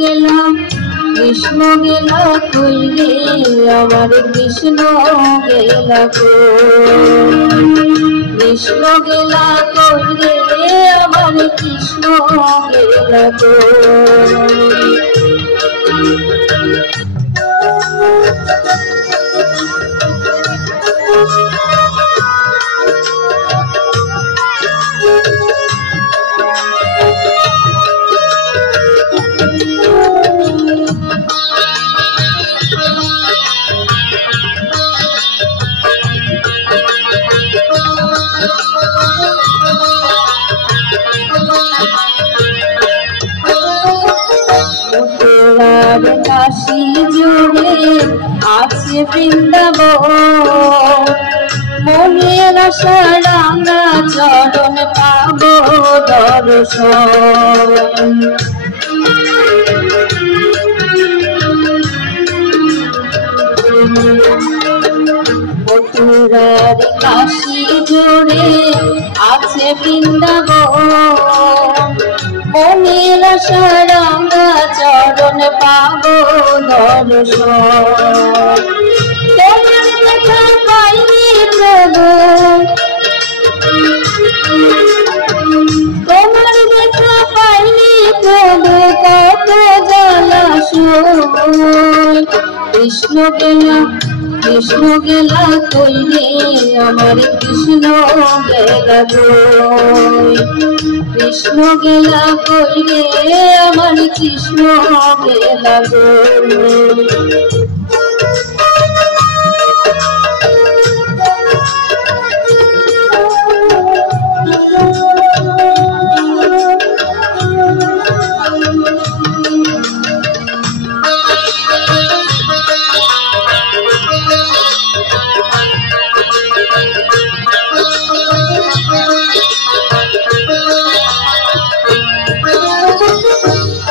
গেলা কইরে আমার কৃষ্ণ গেলা কৃষ্ণ গেলা কইরে আমার কৃষ্ণ গেলা কাশী জুড়ে আছে বৃন্দাবন মনের আশা রাঙা চরণ পাবো দর্শন মথুরার কাশী জুড়ে আছে বৃন্দাবন মনের আশা রাঙা চরণ পাবো দর্শন তোমার দেখা পাইনি প্রভু তোমার দেখা পাইনি প্রভু কত জলাশয় কৃষ্ণ গেলা কইরে আমার কৃষ্ণ গেলা কৃষ্ণ গেলা কইরে আমার কৃষ্ণ গেলা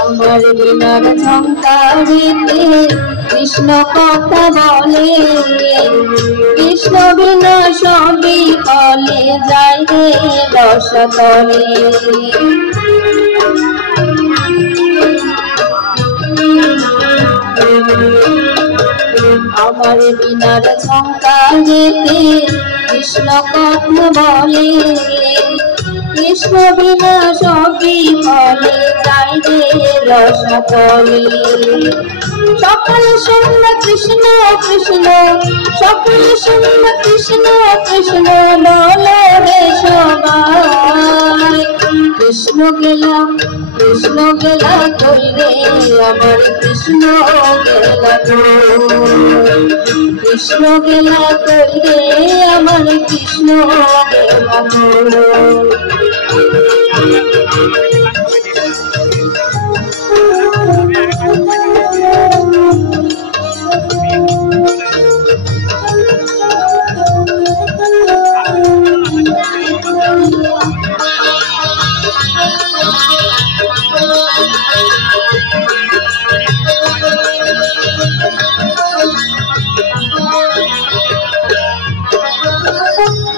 আমার বিনার ঝঙ্কারিতে কৃষ্ণ কথা বলে কৃষ্ণ বিনা সবই ফলে যায় রে রসতলে আমার বিনার ঝঙ্কারিতে কৃষ্ণ কথা বলে কৃষ্ণ বিনা সবই ফলে যায় রে রসতলে সকলে শুনল কৃষ্ণ কৃষ্ণ সকলে শুনল কৃষ্ণ কৃষ্ণ বলো রে সবাই কৃষ্ণ গেলা কইরে আমার কৃষ্ণ গেলা কৃষ্ণ গেলা কইরে আমার কৃষ্ণ গেলা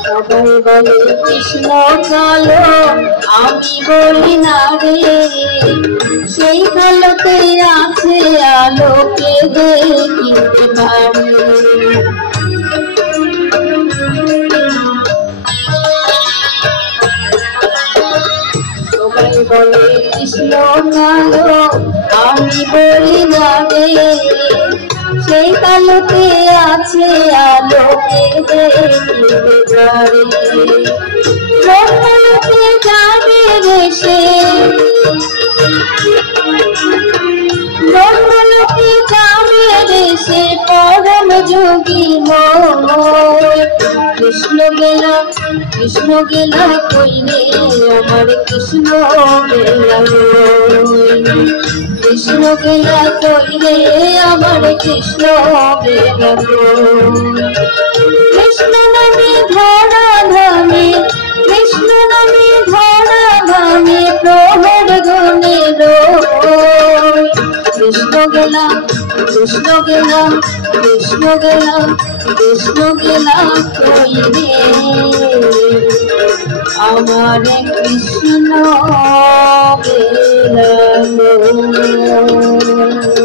সবাই বলে কৃষ্ণ কালো আমি বলি না রে সেই কালোতে আছে আলোকে দেখিতে পারি সবাই বলে কৃষ্ণ কালো আমি বলি না রে সেই কালোতে আছে আলোকে দেখিতে পারি ব্রহ্মলোকে যাবে রে সে ব্রহ্মলোকে যাবে রে সে পরম যোগী কৃষ্ণ গেলা কইরে আমার কৃষ্ণ গেলা কৃষ্ণ গেলা কইরে আমার কৃষ্ণ গেলা কৃষ্ণ নামে ধরা ধামে কৃষ্ণ নামে ধরা ধামে প্রহর গুণে কৃষ্ণ গেলা কইরে আমার কৃষ্ণ গেলা। পড়ো।